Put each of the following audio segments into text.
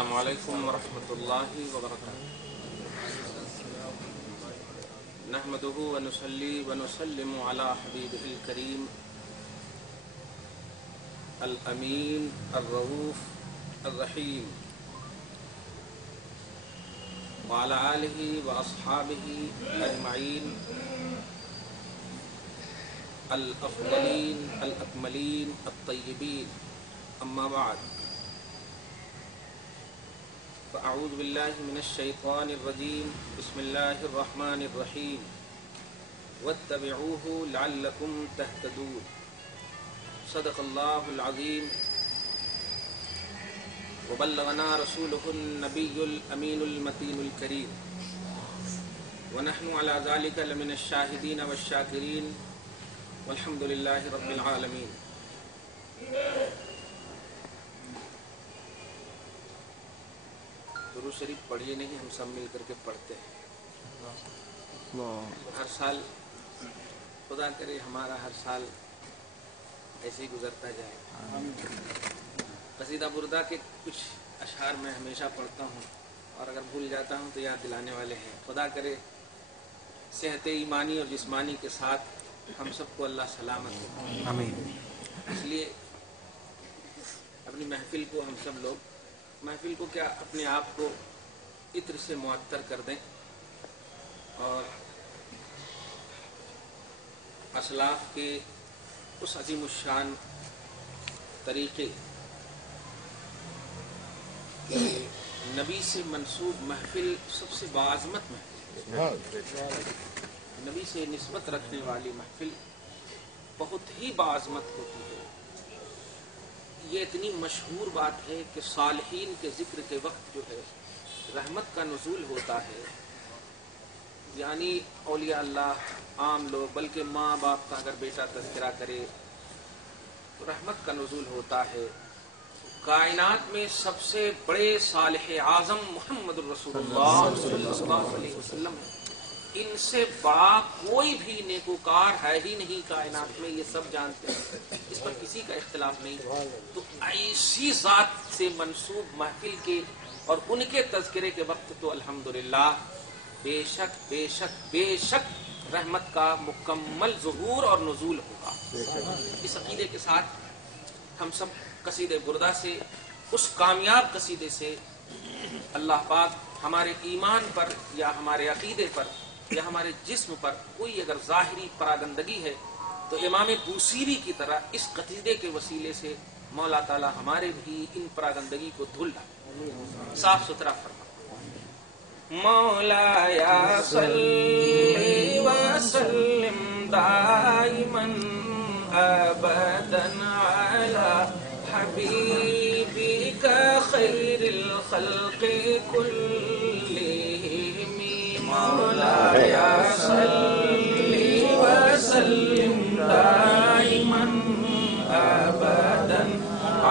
السلام علیکم ورحمۃ اللہ وبرکاتہ. نحمده ونصلي ونسلم على حبیبه الکریم الامین الرؤوف الرحیم وعلى آلہ واصحابہ اجمعین الافضلین الاکملین الطیبین. اما بعد فاعوذ باللہ من الشیطان الرجیم. بسم اللہ الرحمن الرحیم. واتبعوه لعلکم تہتدون. صدق اللہ العظیم وبلغنا رسوله النبی الامین المتین الکریم ونحن على ذلك لمن الشاہدین والشاکرین والحمد للہ رب العالمین. درود شریف پڑھیے نہیں، ہم سب مل کر کے پڑھتے ہیں ہر سال. خدا کرے ہمارا ہر سال ایسے ہی گزرتا جائے. قصیدہ بردہ کے کچھ اشعار میں ہمیشہ پڑھتا ہوں اور اگر بھول جاتا ہوں تو یاد دلانے والے ہیں. خدا کرے صحت ایمانی اور جسمانی کے ساتھ ہم سب کو اللہ سلامت ہو. آمین. اس لیے اپنی محفل کو ہم سب لوگ محفل کو کیا اپنے آپ کو عطر سے معطر کر دیں اور اسلاف کے اس عظیم الشان طریقے نبی سے منسوب محفل سب سے باعظمت محفل، نبی سے نسبت رکھنے والی محفل بہت ہی باعظمت ہوتی ہے. یہ اتنی مشہور بات ہے کہ صالحین کے ذکر کے وقت جو ہے رحمت کا نزول ہوتا ہے. یعنی اولیاء اللہ، عام لوگ، بلکہ ماں باپ کا اگر بیٹا تذکرہ کرے تو رحمت کا نزول ہوتا ہے. کائنات میں سب سے بڑے صالح اعظم محمد الرسول اللہ صلی اللہ علیہ وسلم، ان سے بڑا کوئی بھی نیکوکار ہے ہی نہیں کائنات میں، یہ سب جانتے ہیں، اس پر کسی کا اختلاف نہیں. تو ایسی ذات سے منسوب محفل کے اور ان کے تذکرے کے وقت تو الحمدللہ بے شک بے شک بے شک رحمت کا مکمل ظہور اور نزول ہوگا. اس عقیدے کے ساتھ ہم سب قصیدہ بردہ سے، اس کامیاب قصیدے سے اللہ پاک ہمارے ایمان پر یا ہمارے عقیدے پر یا ہمارے جسم پر کوئی اگر ظاہری پراگندگی ہے تو امام بوصیری کی طرح اس قصیدے کے وسیلے سے مولا تعالی ہمارے بھی ان پراگندگی کو دھل صاف ستھرا فرما. مولا صلی وسلم دائما ابدا علی حبیبک خیر الخلق کلہم. مولا صلی وسلم دائما ابدا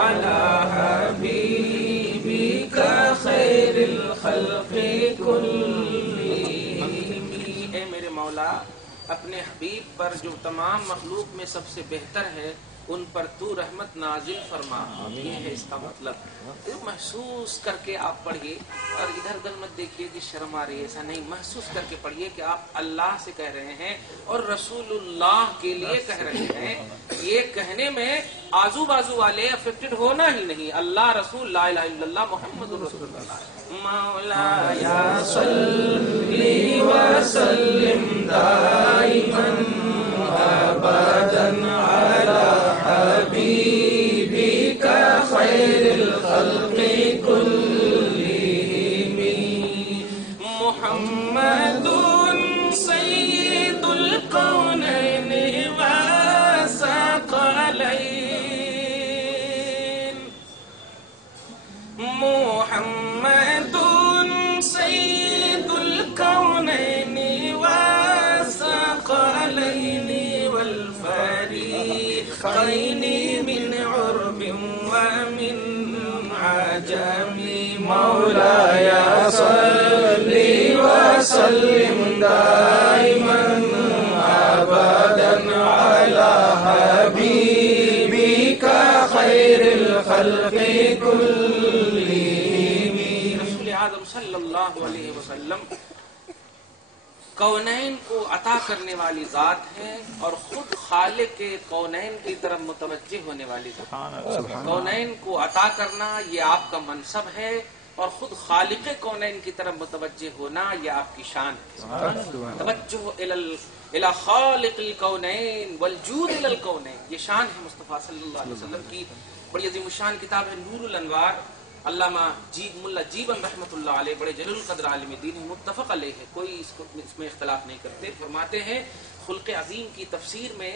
علی حبیبک خیر الخلق کلہم. اے میرے مولا، اپنے حبیب پر جو تمام مخلوق میں سب سے بہتر ہے ان پر تو رحمت نازل فرما. یہ ہے اس کا مطلب. محسوس کر کے آپ پڑھیے اور ادھر ادھر مت دیکھیے کہ شرم آ رہی ہے، ایسا نہیں. محسوس کر کے پڑھیے کہ آپ اللہ سے کہہ رہے ہیں اور رسول اللہ کے لیے کہہ رہے ہیں. یہ کہنے میں آزو بازو والے افیکٹڈ ہونا ہی نہیں. اللہ، رسول، لا الہ الا اللہ، محمد رسول اللہ. مولا یا صلی وسلم دائما ابدا علی حبیبک خیر الخلق کلہم. محمد سید الکونین والثقلین. محمد سید الکونین والثقلین والفریقین من عرب ومن عجم. مولاي صل وسلم دائما ابدا على حبيبك خير الخلق كلهم. आज़म सल्लल्लाहु अलैहि वसल्लम कौनैन को अता करने वाली ज़ात है और खुद खालिक के कौनैन की तरफ मुतवज्जे होने वाली ज़ात। कौनैन को अता करना ये आपका मनसब है और खुद खालिक कौनैन की तरफ मुतवज्जे होना ये आपकी शान है। तवज्जुह इला खालिक़िल कौनैन वल जूद इलल कौनैन, ये शान है मुस्तफ़ा सल्लल्लाहु अलैहि वसल्लम की। बड़ी अज़ीमुश्शान किताब है नूरुल अनवार, अल्लामा मुल्ला जीबन रहमतुल्लाह अलैह बड़े जलील क़द्र आलिम दीन है, मुत्तफ़क़ अलैह है, कोई इसमें इख्तिलाफ नहीं करते। फरमाते हैं खुल्क़ अज़ीम की तफसीर में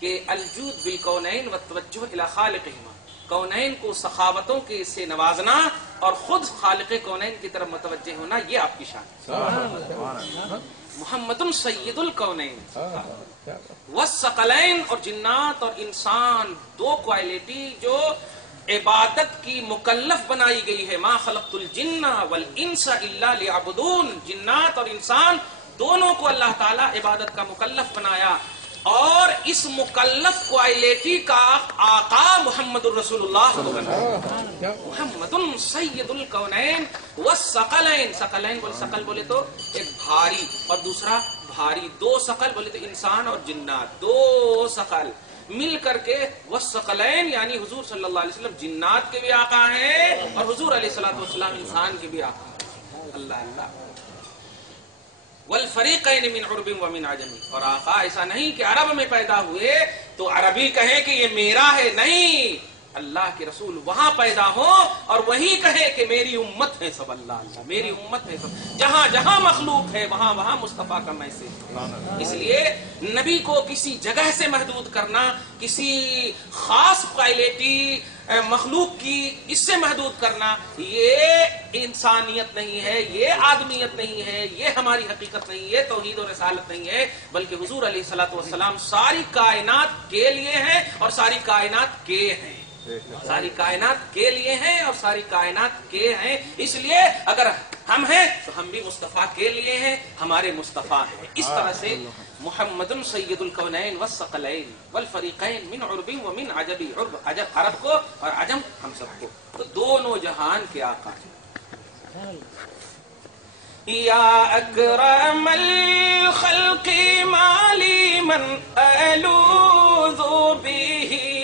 कि अल-जूद बिल कौनैन व तवज्जुह इला खालिक़िहिमा, कौनैन को सखावतों के से नवाजना और खुद खालिक़ कौनैन की तरफ मुतवज्जे होना ये आपकी शान। मुहम्मदुन सय्यदुल कौनैन वस्सक़लैन, और जिन्नात और इंसान दो क्वालिटी जो इबादत की मुकल्लफ बनाई गई है। मा खलक़तुल जिन्ना वल इंसा इल्ला लियअबुदून, जिन्नात और इंसान दोनों को अल्लाह ताला इबादत का मुकल्लफ बनाया और इस मुकल्लफ क्वालिटी का आका मुहम्मदुर रसूलुल्लाह को बनाया। मुहम्मदुन सय्यदुल कौनैन वस्सक़लैन, सकलैन बोले, सकल बोले तो एक भारी और दूसरा भारी, दो सकल बोले तो इंसान और जिन्नात, दो सकल मिल करके वस्सक़लैन यानी हुजूर सल्लल्लाहु अलैहि वसल्लम जिन्नात के भी आका हैं और हुजूर अलैहिस्सलातु वस्सलाम इंसान के भी आका हैं। अल्लाह अल्लाह। वल फ़रीक़ैन मिन उर्बिन व मिन अजमी, और आका ऐसा नहीं कि अरब में पैदा हुए तो अरबी कहे कि ये मेरा है, नहीं, अल्लाह के रसूल वहां पैदा हो और वही कहे कि मेरी उम्मत है सब, अल्लाह अल्लाह मेरी उम्मत है सब, जहां जहां मखलूक है वहां वहां मुस्तफा का मैसेज। इसलिए नबी को किसी जगह से महदूद करना, किसी खास क्वालिटी मखलूक की इससे महदूद करना, ये इंसानियत नहीं है, ये आदमियत नहीं है, ये हमारी हकीकत नहीं है, तौहीद और रिसालत नहीं है, बल्कि हुजूर अलैहिस्सलातु वस्सलाम सारी कायनात के लिए हैं और सारी कायनात के हैं, सारी कायनात के लिए हैं और सारी कायनात के हैं। इसलिए अगर हम हैं तो हम भी मुस्तफा के लिए हैं, हमारे मुस्तफा हैं। इस तरह से मुहम्मदुन सय्यदुल कौनैन वस्सक़लैन वल फ़रीक़ैन मिन उर्बिन व मिन अजमी, उर्ब अरब को और अजम हम सबको, तो दोनों जहान के आका हैं। या अकरमल खल्क़ि माली मन अलूज़ु बिही,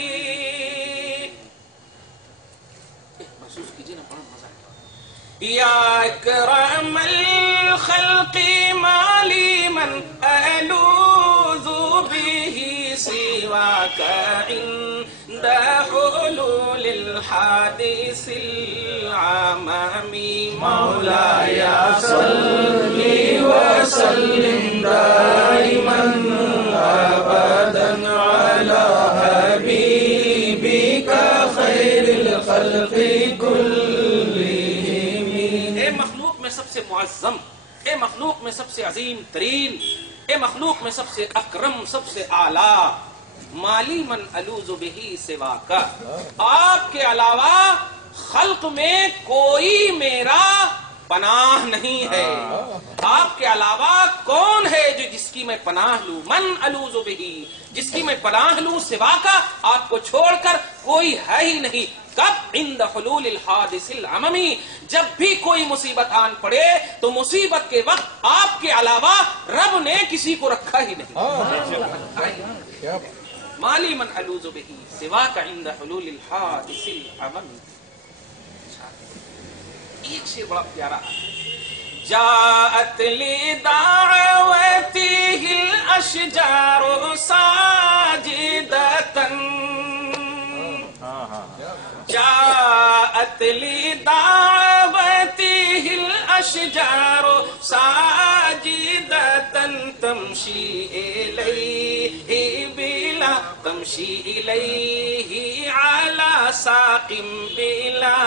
या अकरमल खल्क़ि माली मन अलूज़ु बिही सिवाका इंद हुलूलिल हादिसिल आममी, मौलाया सल्ली व सल्लिम दाइमन अबदन अला हबीबिका खैरिल खल्क़ि सबसे मुअज़्ज़म, ए मखलूक में सबसे अजीम तरीन, ए मखलूक में सबसे अकरम, सबसे आला, माली मन अलूज़ु बिही सिवा का, आपके अलावा खल्क में कोई मेरा पनाह नहीं है। आपके अलावा कौन है जो जिसकी मैं पनाह लूं, मन अलूज़ु बिही, जिसकी मैं पनाह लूं, सिवा का, आपको छोड़कर कोई है ही नहीं। कब? इंद हुलूलिल हादिसिल अममी, जब भी कोई मुसीबत आन पड़े तो मुसीबत के वक्त आपके अलावा रब ने किसी को रखा ही नहीं। माली मन अलूज़ु बिही सिवा का इंद हुलूलिल हादिसिल अममी। एक से बड़ा प्यारा जाअत ली दावतिहिल अशजारु साजिदतन, जाअत ली दावतिहिल अशजारु साजिदतन तमशी इलैहि बिला, तमशी इलैहि अला साकिम बिला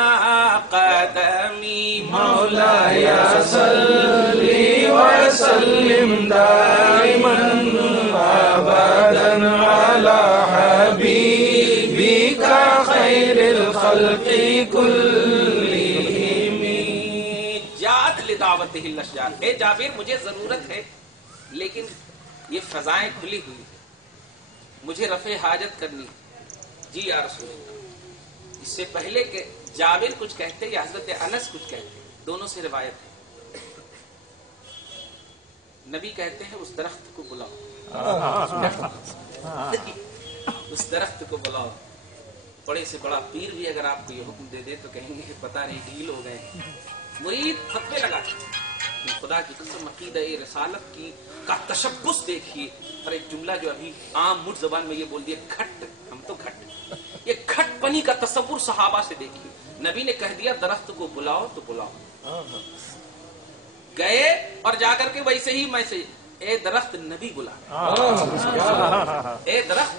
कदमी, मौलाया सल्ली व सल्लिम दाइमन अबदन अला हबीबिका खैरिल खल्क़ि कुल्लिहिम। जात लिदावतिहिल अशजार, ए जाबिर मुझे जरूरत है लेकिन ये फजाएं खुली हुई है, मुझे रफे हाजत करनी। जी या रसूल। इससे पहले के जाबिर कुछ कहते या हजरत अनस कुछ कहते, दोनों से रिवायत है। नबी कहते हैं उस दरख्त को बुलाओ, उस दरख्त को बुलाओ। बड़े से बड़ा पीर भी अगर आपको ये हुक्म दे दे तो कहेंगे पता नहीं ढील हो गए। मुरीद फतवे लगाते, खुदा की कसम अकीदा रिसालत की का तशब्बुस देखिए। और एक जुमला जो अभी आम मुझ जबान में ये बोल दिया, खट, हम तो खट, ये खटपनी का तस्वुर सहाबा से देखिए। नबी ने कह दिया दरख्त को बुलाओ तो बुलाओ, गए और जाकर के वैसे ही मैसेज, ए दरख्त नबी बुला रहे, ए दरख्त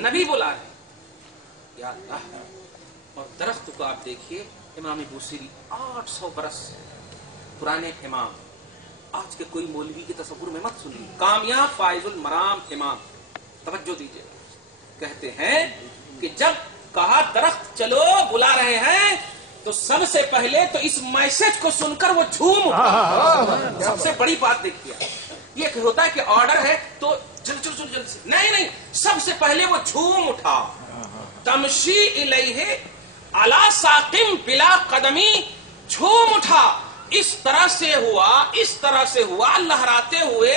नबी बुला रहे, या अल्लाह। और दरख्त को आप देखिए, इमाम बूसीरी 800 बरस पुराने इमाम, आज के कोई मौलवी के तस्वुर में मत सुनिए, कामयाब फाइजुल मराम इमाम, तवज्जो दीजिए। कहते हैं कि जब कहा दरख्त चलो बुला रहे हैं तो सबसे पहले तो इस मैसेज को सुनकर वो झूम उठा। सबसे बड़ी बात देखिए, ये होता है कि ऑर्डर है तो जल्द से, नहीं, सबसे पहले वो झूम उठा। तमशी इलैहि अला साकिम बिला कदमी, झूम उठा। इस तरह से हुआ लहराते हुए।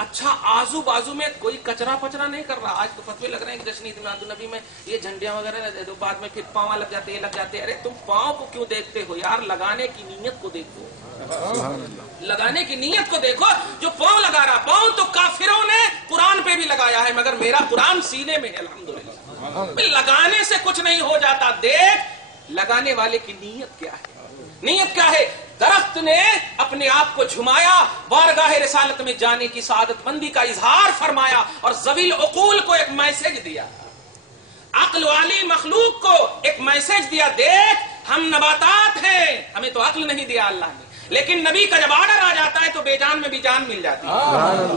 अच्छा, आजू बाजू में कोई कचरा पचरा नहीं कर रहा। आज तो फतवे लग रहे हैं कि जश्न मिलादुन्नबी में ये झंडियां वगैरह दो, बाद में फिर पाँव लग जाते, ये लग जाते। अरे तुम पाँव को क्यों देखते हो यार, लगाने की नीयत को देखो, लगाने की नीयत को देखो। जो पाँव लगा रहा, पाँव तो काफिरों ने कुरान पे भी लगाया है, मगर मेरा कुरान सीने में है अल्हम्दुलिल्लाह। लगाने से कुछ नहीं हो जाता, देख लगाने वाले की नीयत क्या है। नीयत क्या है? दरख्त ने अपने आप को झुमाया, बारगाह रिसालत में जाने की सादतमंदी का इजहार फरमाया और ज़वील उकूल को एक मैसेज दिया, अक्ल वाली मखलूक को एक मैसेज दिया, देख हम नबातात हैं, हमें तो अक्ल नहीं दिया अल्लाह ने, लेकिन नबी का जब ऑर्डर आ जाता है तो बेजान में भी जान मिल जाती है,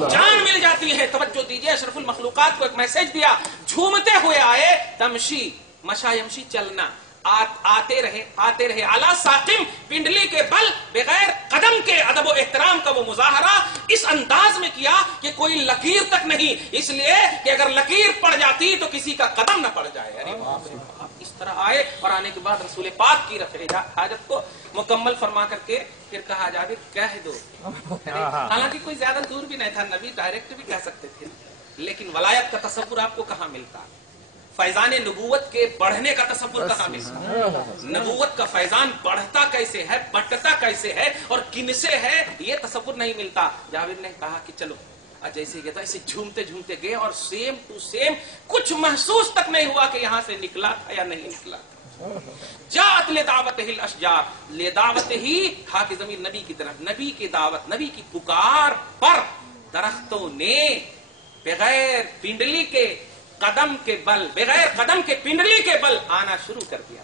जान मिल जाती है। तवज्जो दीजिए, अशरफुल मखलूकात को एक मैसेज दिया, झूमते हुए आए। तमशी मशा यमशी, चलना, आते रहे अला साकिम, पिंडली के बल, बगैर कदम के। अदब और एहतराम का वो मुजाहरा इस अंदाज में किया कि कोई लकीर तक नहीं, इसलिए कि अगर लकीर पड़ जाती तो किसी का कदम न पड़ जाए। अरे इस तरह आए और आने के बाद रसूल पाक की रफ़े हाजत को मुकम्मल फरमा करके फिर कहा जावे कह दो। हालांकि कोई ज्यादा दूर भी नहीं था, नबी डायरेक्ट भी कह सकते थे, लेकिन वलायत का तसव्वुर आपको कहाँ मिलता, फैजान नबूवत के बढ़ने का तसव्वुर कहाँ मिलता, नबूवत का फैजान बढ़ता कैसे है, बंटता कैसे है और किनसे है, ये तसव्वुर नहीं मिलता। जावेद ने कहा कि चलो, जैसे गया था ऐसे झूमते झूमते गए और सेम टू सेम कुछ महसूस तक नहीं हुआ कि यहाँ से निकला था या नहीं निकला था। जात ले दावत ही अशजार, ले दावत ही था कि जमीन नबी की तरफ, नबी की दावत, नबी की पुकार पर दरख्तों ने बगैर पिंडली के कदम के बल, बगैर कदम के पिंडली के बल आना शुरू कर दिया।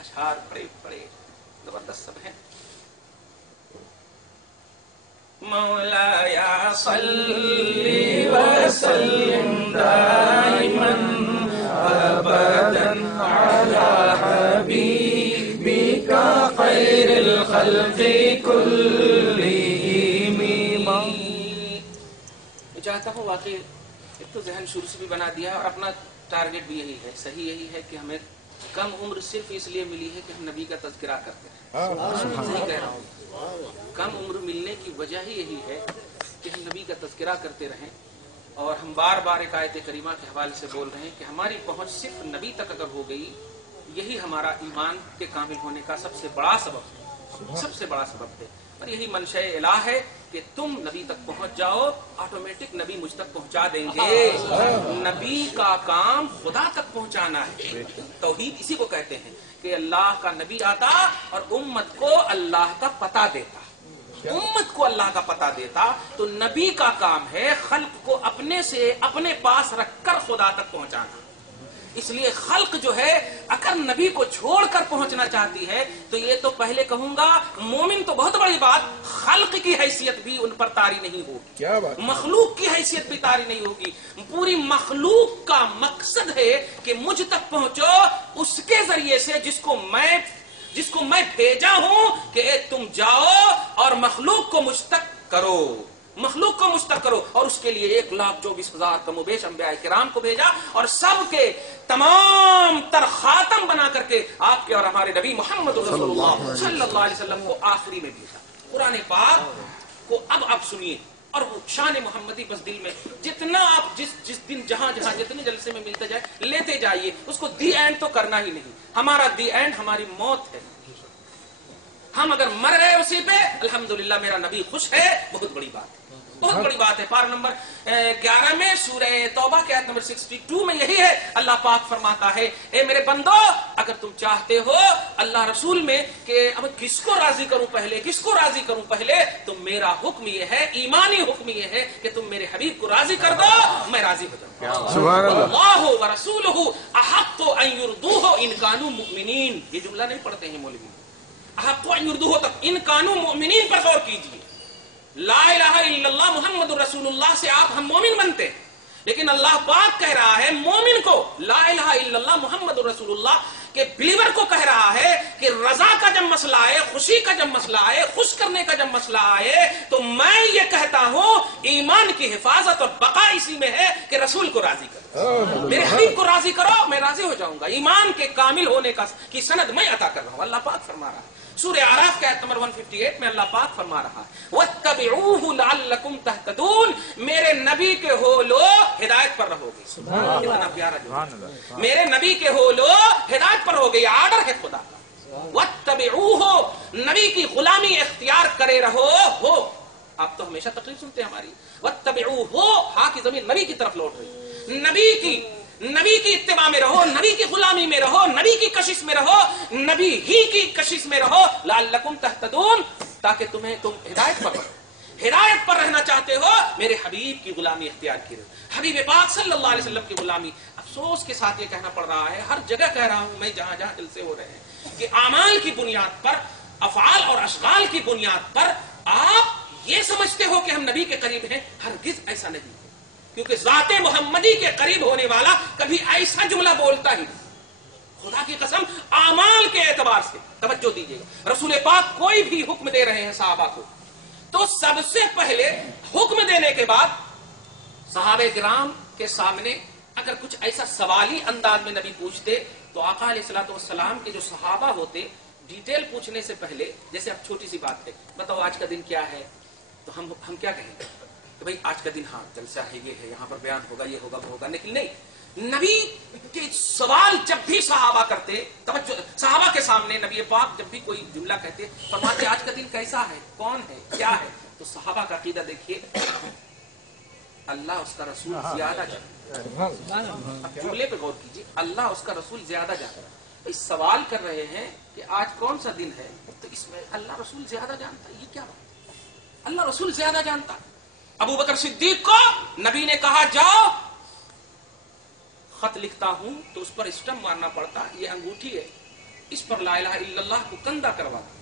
अशआर बड़े बड़े जबरदस्त सब हैं। मौलाया सल्ली व सल्लिम दाइमन अबदन अला हबीबिका खैरिल खल्क़ि कुल्लिहिम। मैं चाहता हूँ वाकई एक तो जहन शुरू से भी बना दिया और अपना टारगेट भी यही है, सही यही है कि हमें कम उम्र सिर्फ इसलिए मिली है कि हम नबी का तज़किरा करते हैं। सही कह रहा हूँ, कम उम्र मिलने की वजह ही यही है कि हम नबी का तज़किरा करते रहें। और हम बार बार एक आयत करीमा के हवाले से बोल रहे हैं कि हमारी पहुंच सिर्फ नबी तक अगर हो गई, यही हमारा ईमान के कामिल होने का सबसे बड़ा सबब है, सबसे बड़ा सबब है। और यही मंशा इलाह है कि तुम नबी तक पहुंच जाओ, ऑटोमेटिक नबी मुझ तक पहुंचा देंगे। नबी का काम खुदा तक पहुंचाना है। तौहीद इसी को कहते हैं कि अल्लाह का नबी आता और उम्मत को अल्लाह का पता देता, उम्मत को अल्लाह का पता देता। तो नबी का काम है खल्क को अपने से अपने पास रखकर खुदा तक पहुंचाना। इसलिए खल्क जो है अगर नबी को छोड़कर पहुंचना चाहती है तो ये तो पहले कहूंगा मोमिन तो बहुत बड़ी बात, खल्क की हैसियत भी उन पर तारी नहीं होगी, क्या बात, मखलूक की हैसियत भी तारी नहीं होगी। पूरी मखलूक का मकसद है कि मुझ तक पहुंचो उसके जरिए से जिसको मैं भेजा हूं कि तुम जाओ और मखलूक को मुझ तक करो, मखलूक को मुस्तक करो, और उसके लिए 1,24,000 कम बेश अंबिया किराम को भेजा, और सब के तमाम तर खातम बना करके आपके और हमारे नबी मोहम्मद रसूलुल्लाह सल्लल्लाहु अलैहि वसल्लम को आखिरी में भेजा। कुरान पाक को अब आप सुनिए, और वो शान मोहम्मदी बस दिल में जितना आप जिस दिन जहां जहां जितने जलसे में मिलते जाए लेते जाइए, उसको दी एंड तो करना ही नहीं। हमारा दी एंड हमारी मौत है। हम अगर मर गए उसी पे अल्हम्दुलिल्लाह, मेरा नबी खुश है, बहुत बड़ी बात है, बहुत बड़ी बात है। पारा नंबर 11 में सूरह तौबा के आयत नंबर 62 में यही है, अल्लाह पाक फरमाता है, ए मेरे बंदो, अगर तुम चाहते हो अल्लाह रसूल में कि अब किसको राजी करूं पहले, किसको राजी करूं पहले, तो मेरा हुक्म ये है, ईमानी हुक्म ये है कि तुम मेरे हबीब को राजी कर दो, मैं राजी हो जाऊंगा। सुभान अल्लाह। अल्लाहु व रसूलुहु अहक्कु अन युरदूहु इन कानू मुमिनीन। ये जुमला नहीं पढ़ते हैं मौलवी, अहक्कु अन युरदूहु तक इन कानू मुमिनीन पर गौर कीजिए। ला इलाहा इल्लल्लाह मुहम्मदुर रसूलुल्लाह से आप हम मोमिन बनते हैं, लेकिन अल्लाह पाक कह रहा है मोमिन को, ला इलाहा इल्लल्लाह मुहम्मदुर रसूलुल्लाह के बिलीवर को कह रहा है कि रजा का जब मसला आए, खुशी का जब मसला आए, खुश करने का जब मसला आए, तो मैं ये कहता हूं ईमान की हिफाजत और बका इसी में है कि रसूल को राजी करो, मेरे हबीब को राजी करो, मैं राजी हो जाऊंगा। ईमान के कामिल होने की सनद मैं अता कर रहा हूं। अल्लाह पाक फरमा रहा है सूरह आराफ के आयत नंबर 158 में, अल्लाह पाक फरमा रहा है वत्तबिऊहु लअल्लकुम तहतदून, मेरे नबी के हो लो हिदायत पर रहोगे। कितना प्यारा जो, मेरे नबी के हो लो हिदायत पर रहोगे, ये आर्डर है खुदा का। वत्तबिऊहु, नबी की गुलामी इख्तियार करे रहो हो। आप तो हमेशा तकलीफ सुनते हैं हमारी, वत्तबिऊहु, हा की जमीन नबी की तरफ लौट रही, नबी की इत्तिबा में रहो, नबी की गुलामी में रहो, नबी की कशिश में रहो, नबी ही की कशिश में रहो, लअल्लकुम तहतदून, ताकि तुम हिदायत पर रहो। हिदायत पर रहना चाहते हो, मेरे हबीब की गुलामी इख्तियार की रहो, हबीब पाक सल्लल्लाहु अलैहि वसल्लम की गुलामी। अफसोस के साथ ये कहना पड़ रहा है, हर जगह कह रहा हूं मैं, जहां जहां जलसे हो रहे हैं, कि आमाल की बुनियाद पर, अफआल और अशगाल की बुनियाद पर आप ये समझते हो कि हम नबी के करीब हैं। हरगिज ऐसा नहीं, क्योंकि ज़ाते मोहम्मदी के करीब होने वाला कभी ऐसा जुमला बोलता ही नहीं। खुदा की कसम, आमाल के एतबार से तवज्जो दीजिएगा, रसूल पाक कोई भी हुक्म दे रहे हैं सहाबा को, तो सबसे पहले हुक्म देने के बाद सहाबे किराम के सामने अगर कुछ ऐसा सवाली अंदाज में नबी पूछते, तो आका अलैहिस्सलातु वस्सलाम के जो सहाबा होते, डिटेल पूछने से पहले, जैसे अब छोटी सी बात है, बताओ आज का दिन क्या है, तो हम क्या कहेंगे तो भाई आज का दिन, हाँ जलसा है, ये है, यहाँ पर बयान होगा, ये होगा, वो होगा। लेकिन नहीं, नबी के सवाल जब भी सहाबा करते, तवज्जो, सहाबा के सामने नबी पाक जब भी कोई जुमला कहते, फरमाते आज का दिन कैसा है, कौन है, क्या है, तो सहाबा का अकीदा देखिए, अल्लाह उसका रसूल ज्यादा जानता। जुमले पे गौर कीजिए, अल्लाह उसका रसूल ज्यादा जानता। इस सवाल कर रहे हैं कि आज कौन सा दिन है, तो इसमें अल्लाह रसूल ज्यादा जानता। ये क्या बात, अल्लाह रसूल ज्यादा जानता। अबू बकर सिद्दीक को नबी ने कहा जाओ, खत लिखता हूं तो उस पर स्टम्प मारना पड़ता, ये अंगूठी है, इस पर ला इलाहा इल्लल्लाह को कंधा करवा दो,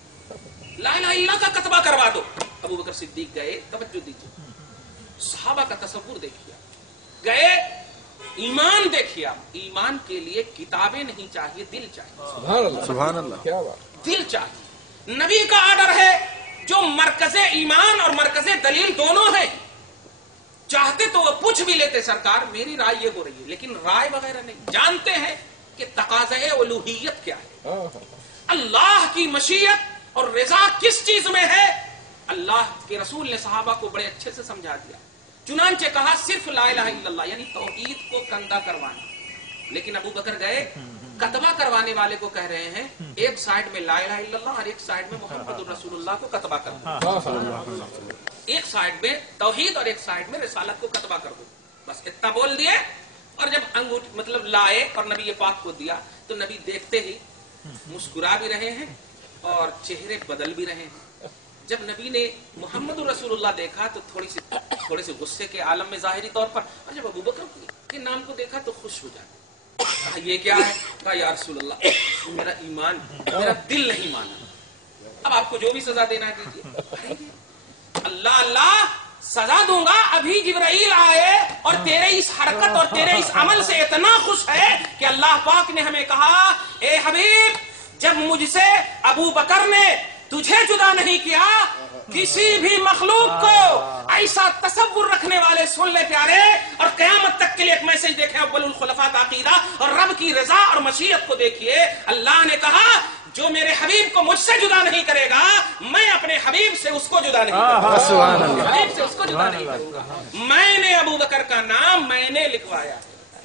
ला इलाहा इल्लल्लाह का कतबा करवा दो। अबू बकर सिद्दीक गए, तवज्जो दीजिए, सहाबा का तसव्वुर देखिए, गए, ईमान देखिए। ईमान के लिए किताबें नहीं चाहिए, दिल चाहिए। सुभान अल्लाह, क्या बात, दिल चाहिए। नबी का आर्डर है, जो मरकज़े ईमान और मरकज़े दलील दोनों है, चाहते तो वो पूछ भी लेते, सरकार मेरी राय ये हो रही है, लेकिन राय वगैरह नहीं, जानते हैं कि तकाज़े उलूहियत क्या है, अल्लाह की मशीयत और रिज़ा किस चीज में है। अल्लाह के रसूल ने सहाबा को बड़े अच्छे से समझा दिया, चुनांचे कहा सिर्फ ला इलाहा इल्लल्लाह यानी तौहीद को कंधा करवाना। लेकिन अबू बकर गए, कतबा करवाने वाले को कह रहे हैं, एक साइड में ला इलाहा इल्लल्लाह और एक साइड में मुहम्मदुर रसूलुल्लाह को कतबा कर दो, एक साइड में तौहीद और एक साइड में रिसालत को कतबा कर दो, बस इतना बोल दिए। और जब अंगूठी मतलब लाए और नबी पाक को दिया, तो नबी देखते ही मुस्कुरा भी रहे हैं और चेहरे बदल भी रहे हैं। जब नबी ने मुहम्मद रसूलुल्लाह देखा तो थोड़े से गुस्से के आलम में जाहिरी तौर पर, और जब अबू बकर के नाम को देखा तो खुश हो जाए। ये क्या है? कहा या रसूलल्लाह मेरा ईमान, मेरा दिल नहीं माना, अब आपको जो भी सजा देना दीजिए। अल्लाह अल्लाह सजा दूंगा। अभी जिब्राइल आए और तेरे इस हरकत और तेरे इस अमल से इतना खुश है कि अल्लाह पाक ने हमें कहा, ए हबीब जब मुझसे अबू बकर ने तुझे जुदा नहीं किया, किसी भी मखलूक को ایسا تصور رکھنے والے سن لے پیارے، اور قیامت تک کے لیے ایک میسج دیکھیں اول الخلفاء کا عقیدہ اور رب کی رضا اور مشیت کو دیکھیے۔ اللہ نے کہا جو میرے حبیب کو مجھ سے جدا نہیں کرے گا، میں اپنے حبیب سے اس کو جدا نہیں کروں گا، سبحان اللہ، حبیب سے اس کو جدا نہیں کروں گا۔ میں نے ابو بکر کا نام میں نے لکھوایا،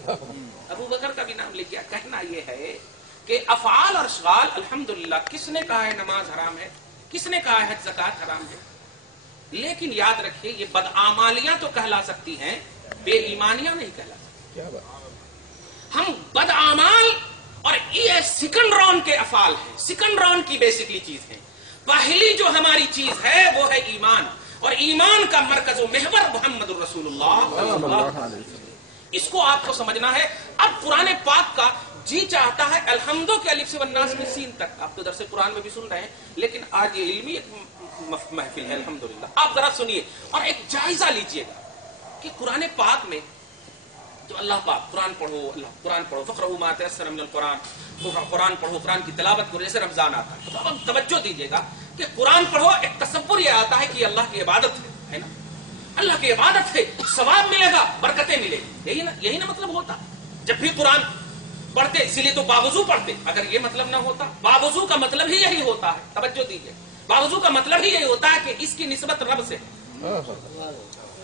ابو بکر کا بھی نام لکھا۔ کہنا یہ ہے کہ افعال اور اشغال الحمدللہ، کس نے کہا ہے نماز حرام ہے، کس نے کہا ہے حج زکات حرام ہے، لیکن یاد رکھیے یہ بدعمالیاں تو کہلا سکتی ہیں، بے ایمانیاں نہیں کہلا سکتی۔ ہم بدعمال اور یہ سیکنڈ راؤنڈ کے افعال ہیں، سیکنڈ راؤنڈ کی بیسکلی چیز ہے۔ پہلی جو ہماری چیز ہے وہ ہے ایمان، اور ایمان کا مرکز و محور محمد الرسول اللہ، اس کو آپ کو سمجھنا ہے۔ اب قرآن پاک کا جی چاہتا ہے الحمدو کے الف سے والناس میں سین تک، آپ تو درس قرآن میں بھی سن رہے ہیں، لیکن آج یہ علمی ایک محفل ہے الحمدللہ۔ آپ ذرا سنیے اور ایک جائزہ لیجئے گا کہ قرآن پاک میں جو اللہ پاک قرآن پڑھو، قرآن پڑھو، فقرؤوا ما تیسر من القرآن، قرآن پڑھو، قرآن کی تلاوت کرو، جیسے رمضان آتا ہے۔ تو اب توجہ دیجئے گا کہ قرآن پڑھو، ایک تصور یہ آتا ہے کہ یہ اللہ کی عبادت ہے نا، اللہ کی عبادت ہے، ثواب ملے گا، برکتیں ملے گی، یہی نا مطلب ہوتا۔ جب بھی قرآن پڑھتے اسی لیے تو باوضو پڑھتے، اگر یہ مطلب نہ ہوتا، باوضو کا مطلب ہی یہی ہوتا ہے، توجہ دیجئے، باوضو کا مطلب ہی یہی ہوتا ہے کہ اس کی نسبت رب سے،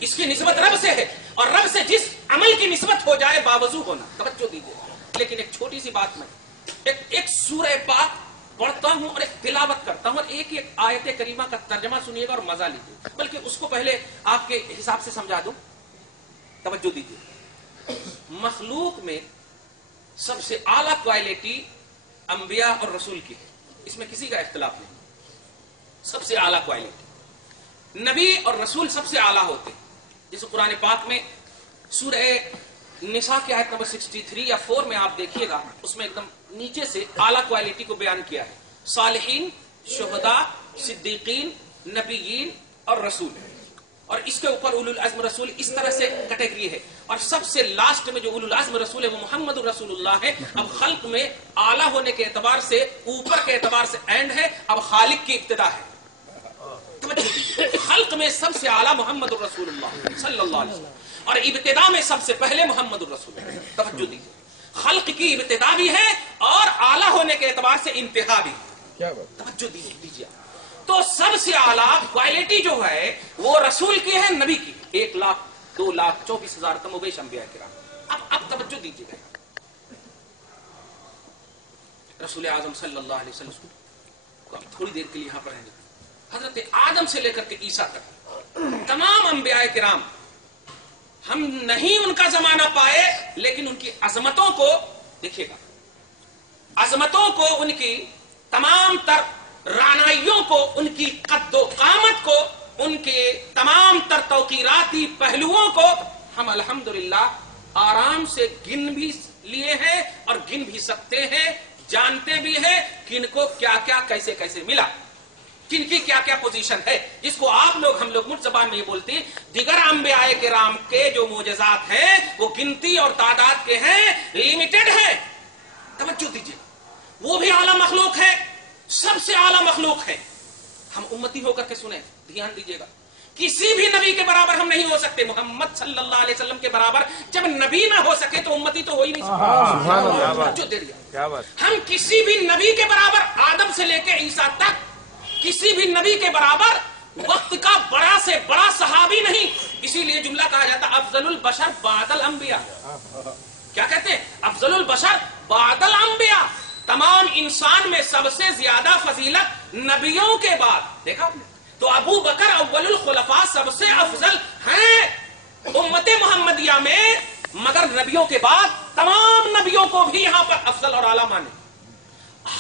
اس کی نسبت رب سے ہے، اور رب سے جس عمل کی نسبت ہو جائے باوضو ہونا، توجہ دیجئے۔ لیکن ایک چھوٹی سی بات، میں ایک سورہ پاک پڑھتا ہوں اور ایک تلاوت کرتا ہوں، اور ایک ایک آیت کریمہ کا ترجمہ سنیے گا اور مزہ لیجیے، بلکہ اس کو پہلے آپ کے حساب سے سمجھا دوں، توجہ دیجیے۔ مخلوق میں سب سے اعلیٰ کوالٹی انبیاء اور رسول کی ہے، اس میں کسی کا اختلاف نہیں، سب سے اعلیٰ کوالٹی نبی اور رسول سب سے اعلیٰ ہوتے ہیں۔ جیسے قرآن پاک میں سورہ نساء کی آیت نمبر 63 یا 4 میں آپ دیکھیے گا، اس میں ایک دم نیچے سے اعلیٰ کوالٹی کو بیان کیا ہے، صالحین، شہداء، صدیقین، نبیین اور رسول، اور اس کے اوپر اولو العزم رسول، اس طرح سے کیٹیگری ہے، اور سب سے لاسٹ میں جو اولو العزم رسول ہے وہ محمد رسول اللہ ہے۔ اب خلق میں اعلیٰ ہونے کے اعتبار سے، اوپر کے اعتبار سے اینڈ ہے، اب خالق کی ابتدا ہے۔ خلق میں سب سے اعلیٰ محمد الرسول اللہ صلی اللہ علیہ وسلم، اور ابتدا میں سب سے پہلے محمد الرسول ہے۔ توجہ دیجیے، خلق کی ابتدا بھی ہے اور اعلیٰ ہونے کے اعتبار سے انتہا بھی ہے۔ توجہ دیجیے، تو سب سے اعلیٰ کوالٹی جو ہے وہ رسول کی ہے، نبی کی، 1,02,24,000 کم و بیش انبیاء کرام۔ اب توجہ دیجیے گا، رسول اعظم صلی اللہ علیہ وسلم کو اب تھوڑی دیر کے لیے یہاں پر رہنے، حضرت آدم سے لے کر کے عیسیٰ تک تمام انبیاء کرام، ہم نہیں ان کا زمانہ پائے، لیکن ان کی عظمتوں کو دیکھیے گا، عظمتوں کو، ان کی تمام تر رعنائیوں کو، ان کی قد و قامت کو، ان کے تمام تر توقیراتی پہلوؤں کو ہم الحمدللہ آرام سے گن بھی لیے ہیں اور گن بھی سکتے ہیں، جانتے بھی ہیں کن کو کیا کیا کیسے کیسے ملا، کن کی کیا کیا پوزیشن ہے، جس کو آپ لوگ، ہم لوگ مجھ زبان میں یہ بولتے ہیں، دیگر انبیاء کرام کے جو معجزات ہیں وہ گنتی اور تعداد کے ہیں، لیمیٹڈ ہیں۔ توجہ دیجیے، وہ بھی اعلیٰ مخلوق ہے، سب سے اعلیٰ مخلوق ہے۔ ہم امتی ہو کر کے سنیں، دھیان دیجیے گا، کسی بھی نبی کے برابر ہم نہیں ہو سکتے، محمد صلی اللہ علیہ وسلم کے برابر جب نبی نہ ہو سکے تو امتی تو ہو ہی نہیں سکتے۔ ہم کسی بھی نبی کے برابر، آدم سے لے کے عیسیٰ تک کسی بھی نبی کے برابر وقت کا بڑا سے بڑا صحابی نہیں، اسی لیے جملہ کہا جاتا افضل البشر بعد الانبیاء۔ کیا کہتے ہیں؟ افضل البشر بعد الانبیاء، تمام انسان میں سب سے زیادہ فضیلت نبیوں کے بعد۔ دیکھا آپ نے؟ تو ابو بکر اول الخلفاء سب سے افضل ہیں امت محمدیہ میں، مگر نبیوں کے بعد تمام نبیوں کو بھی یہاں پر افضل اور اعلیٰ مانے۔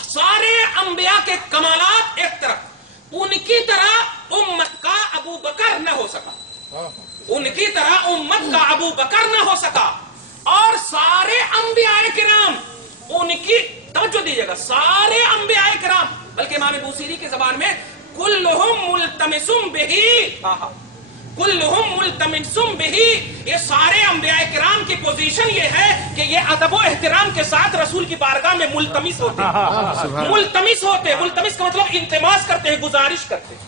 سارے انبیاء کے کمالات ایک طرف، ان کی طرح امت کا ابو بکر نہ ہو سکا، ان کی طرح امت کا ابو بکر نہ ہو سکا، اور سارے انبیاء کرام ان کی، توجہ دیجیے گا، سارے انبیاء کرام، بلکہ امام بوصیری کی زبان میں کلہم ملتمسم بہی، کلہم ملتمسم بہی، یہ سارے انبیاء کرام کی پوزیشن یہ ہے کہ یہ ادب و احترام کے ساتھ رسول کی بارگاہ میں ملتمس ہوتے ہیں، ملتمس ہوتے ہیں، ملتمس کا مطلب التماس کرتے ہیں، گزارش کرتے ہیں،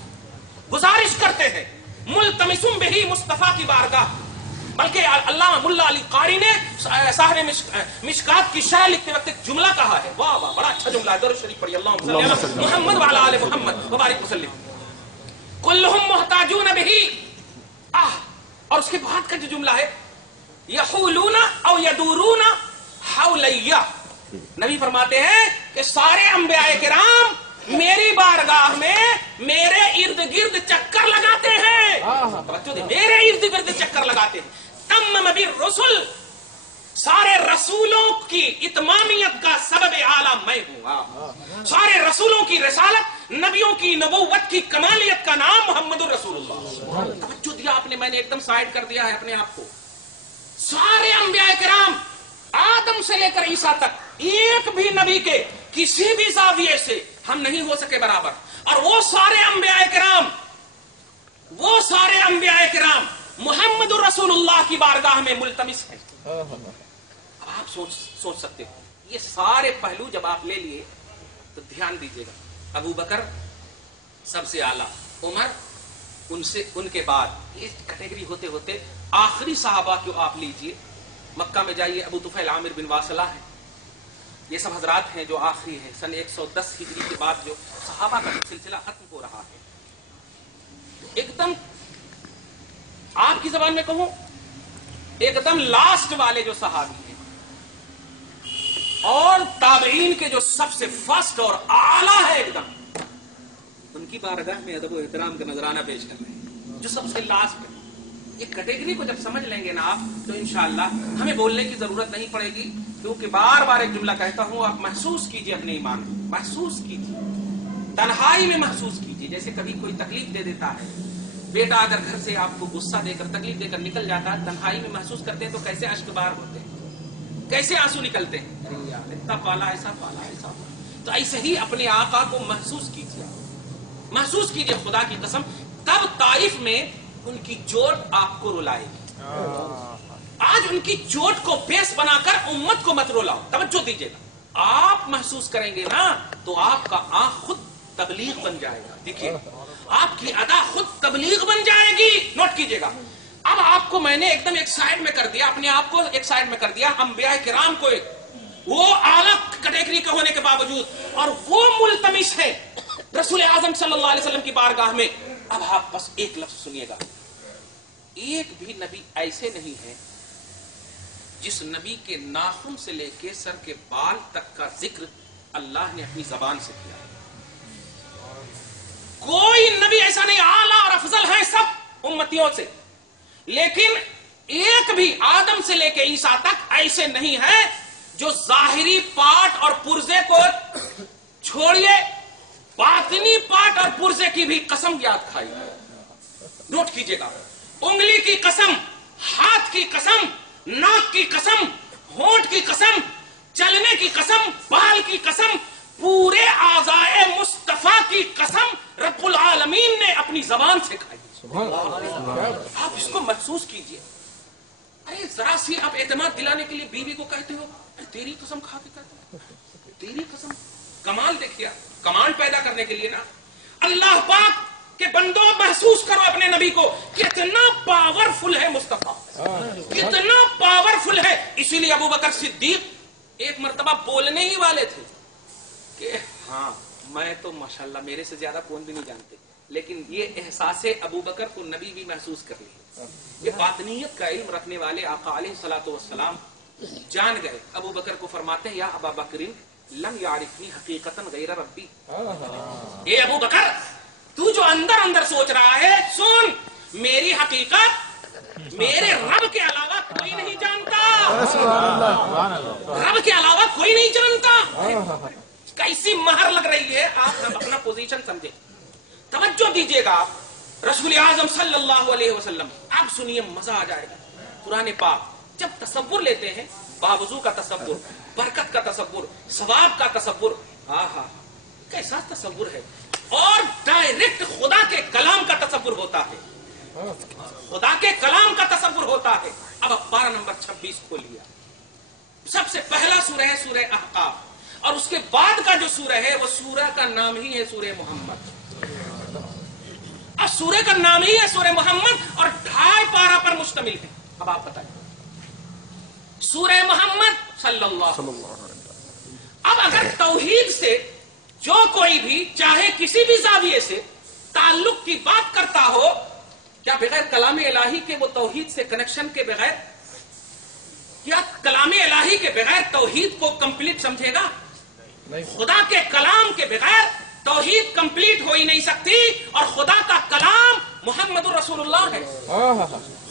گزارش کرتے ہیں، मुल्तमिसुम बिही मुस्तफा की बारगाह। बल्कि अल्लामा मुल्ला अली कारी ने साहरे मिशकात की शरह लिखते वक्त एक जुमला कहा है, वाह वाह, बड़ा अच्छा जुमला है। दरूद शरीफ पढ़िए, अल्लाहुम्मा मुहम्मद व अला आले मुहम्मद व बारिक वसल्लिम। कुल्लुहुम मुहताजून बिही, और उसके बाद का जो जुमला है, यहूलूना औ यदूरूना हौलैया। नबी फरमाते हैं कि सारे अंबियाए किराम मेरी बारगाह में मेरे इर्द गिर्द चक्कर लगाते हैं, मेरे इर्द गिर्द चक्कर लगाते हैं। तम्म बिर रसूल, सारे रसूलों की इतमामियत का सबब आला मैं हूँ। सारे रसूलों की रिसालत, नबियों की नबूवत की कमालियत का नाम मोहम्मदुर रसूलुल्लाह। तवज्जो दिया आपने, मैंने एकदम साइड कर दिया है अपने आप को। सारे अंबिया किराम आदम से लेकर ईसा तक एक भी नबी के किसी भी जाविये से हम नहीं हो सके बराबर, और वो सारे अंबिया किराम मुहम्मदुर रसूलुल्लाह की बारगाह में मुल्तमिस है। अब आप सोच सकते हो, ये सारे पहलू जब आप ले लिए तो ध्यान दीजिएगा। अबू बकर सबसे आला, उमर उनके बाद, ये कैटेगरी होते होते आखिरी साहबा को आप लीजिए। मक्का में जाइए, अबू तुफैल आमिर बिन वासला है, ये सब हजरात हैं जो आखिरी है। सन 110 हिजरी के बाद जो सहाबा का सिलसिला खत्म हो रहा है, तो एकदम आपकी जबान में कहूं, एकदम लास्ट वाले जो सहाबी हैं और ताबईन के जो सबसे फर्स्ट और आला है एकदम, उनकी बारगाह में अदब व एहतराम का नजराना पेश कर रहे हैं, जो सबसे लास्ट है। ये कैटेगरी को जब समझ लेंगे ना आप, तो इंशाअल्लाह हमें बोलने की जरूरत नहीं पड़ेगी, क्योंकि बार बार एक जुमला कहता हूं, आप महसूस कीजिए अपने ईमान को, महसूस कीजिए, तन्हाई में महसूस कीजिए। जैसे कभी कोई तकलीफ दे देता है, बेटा अगर घर से आपको गुस्सा देकर, तकलीफ देकर निकल जाता है, तन्हाई में महसूस करते हैं तो कैसे अश्क बार होते हैं, कैसे आंसू निकलते हैं, अरे यार इतना पाला, ऐसा पाला, ऐसा। तो ऐसे ही अपने आका को महसूस कीजिए, महसूस कीजिए खुदा की कसम। तब ताइफ में उनकी चोट आपको रुलाएगी। आज उनकी चोट को बेस बनाकर उम्मत को मत रुलाओ, तवज्जो दीजिएगा। आप महसूस करेंगे ना तो आपका आंख खुद तबलीग बन जाएगा। देखिए, आपकी अदा खुद तबलीग बन जाएगी। नोट कीजिएगा। अब आपको मैंने एकदम एक साइड में कर दिया, अपने आप को एक साइड में कर दिया, अंबिया किराम को एक, वो आला कैटेगरी के होने के बावजूद, और वो मुल्तमिस है रसूल आजम सल्लल्लाहु अलैहि वसल्लम की बारगाह में। अब आप बस एक लफ्ज सुनिएगा, एक भी नबी ऐसे नहीं है जिस नबी के नाखून से लेके सर के बाल तक का जिक्र अल्लाह ने अपनी जबान से किया। कोई नबी ऐसा नहीं, आला और अफजल है सब उम्मतियों से, लेकिन एक भी आदम से लेके ईसा तक ऐसे नहीं है जो जाहिरी पार्ट और पुर्जे को छोड़िए, बातिनी पार्ट और पुर्जे की भी कसम याद खाई। नोट कीजिएगा, उंगली की कसम, हाथ की कसम, नाक की कसम, होंठ की कसम, चलने की कसम, बाल की कसम, पूरे आज़ाए मुस्तफा की कसम रब्बुल आलमीन ने अपनी जबान से खाई। आप इसको महसूस कीजिए। अरे जरा सी आप एतमाद दिलाने के लिए बीवी को कहते हो, तेरी कसम खा के कहते हो, तेरी कसम। कमाल देखिए, कमाल पैदा करने के लिए ना, अल्लाह पाक के बंदो महसूस करो अपने नबी को, कितना पावरफुल है मुस्तफा, कितना पावरफुल है। इसीलिए अबू बकर सिद्दीक एक मर्तबा बोलने ही वाले थे कि हाँ मैं तो माशाल्लाह मेरे से ज्यादा कौन भी नहीं जानते, लेकिन ये एहसासे अबू बकर को नबी भी महसूस कर लिए। ये बातनीयत का इल्म रखने वाले आका अलैहिस्सलातु वस्सलाम जान गए। अबू बकर को फरमाते हैं, या अबा बकरिन लम यारिफनी हकीकतन गैर रब्बी। ये अबू बकर, तू जो अंदर अंदर सोच रहा है, सुन, मेरी हकीकत मेरे रब के अलावा कोई नहीं जानता, रब के अलावा कोई नहीं जानता। कैसी महर लग रही है, आप अपना पोजीशन समझे, तवज्जो दीजिएगा आप। रसूल आजम सल्लल्लाहु अलैहि वसल्लम, आप सुनिए, मजा आ जाएगा। कुरान पाक जब तसव्वुर लेते हैं, बावजू का तसव्वुर, बरकत का तसव्वुर, सवाब का तसव्वुर, आहा कैसा तसव्वुर है, और डायरेक्ट खुदा के कलाम का तसव्वुर होता है, खुदा के कलाम का तसव्वुर होता है। अब 12 नंबर 26 खोलिए। सबसे पहला सूरह है सूरह अहकाफ, और उसके बाद का जो सूरह है वो सूरह का नाम ही है सूरह मोहम्मद। अब سورہ کا نام ہی ہے سورہ محمد اور 2.5 پارہ پر مشتمل ہے. اب آپ بتائیں سورہ محمد صلی اللہ علیہ وسلم. اب اگر توحید سے جو کوئی بھی چاہے کسی بھی زاویے سے تعلق کی بات کرتا ہو، کیا بغیر کلام الہی کے وہ توحید سے کنیکشن کے بغیر، کیا کلام الہی کے بغیر توحید کو کمپلیٹ سمجھے گا؟ خدا کے کلام کے بغیر توحید کمپلیٹ ہو ہی نہیں سکتی. اور خدا کا کلام محمد الرسول اللہ ہے.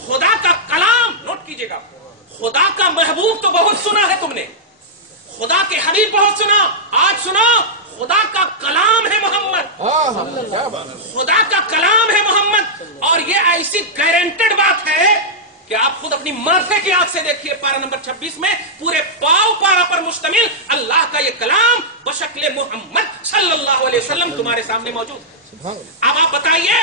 خدا کا کلام نوٹ کیجئے گا. خدا کا محبوب تو بہت سنا ہے تم نے، خدا کے حبیب بہت سنا. آج سنو، خدا کا کلام ہے محمد. خدا کا کلام ہے محمد. اور یہ ایسی گارنٹیڈ بات ہے کہ آپ خود اپنی معرفے کی آنکھ سے دیکھیے. پارہ نمبر 26 میں پورے پاؤ پارہ پر مشتمل اللہ کا یہ کلام بشکل محمد صلی اللہ علیہ وسلم تمہارے سامنے موجود ہے. اب آپ بتائیے